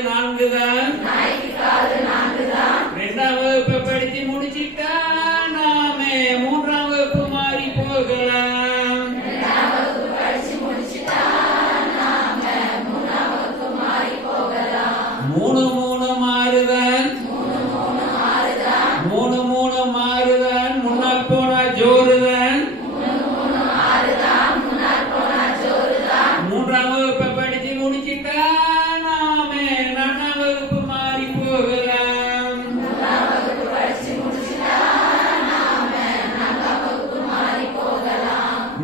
நான்குதான்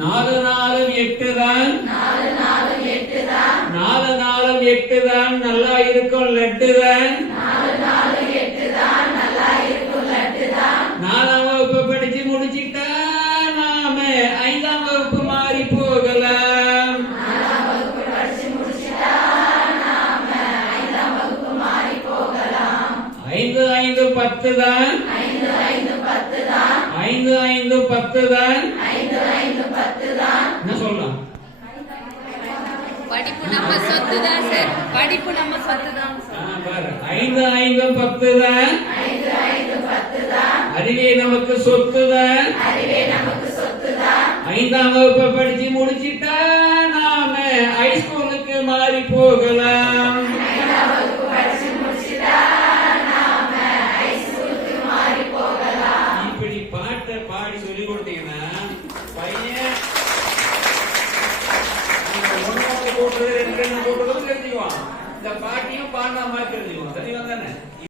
நாலு நாலும் எட்டு தான் நாலு நாலும் எட்டு தான் நல்லா இருக்கும் லட்டு தான் நாலாம் வகுப்பு படிச்சு முடிச்சிட்டா நாம ஐந்தாம் வகுப்பு மாறி போகலாம். ஐந்து ஐந்து பத்து தான் ஐந்து ஐந்து பத்து தான் என்ன சொல்லலாம் படிப்பு நம்ம சொத்து தான் சார். படிப்பு நம்ம சொத்து தான் ஆ, பாரு. ஐந்து ஐந்து பத்து தான் அறிவே நமக்கு சொத்து தான் ஐந்தாம் வகுப்பை படிச்சு முடிச்சிட்டா நாம ஹைஸ்கூலுக்கு மாறி போகலாம். ஒண்ணு ரெண்டு ரெண்டு போட்டுறதும் தெரிஞ்சுக்குவான். இந்த பாட்டியும் பாடின மாதிரி தெரிஞ்சுக்குவான். தெரியுமா தானே?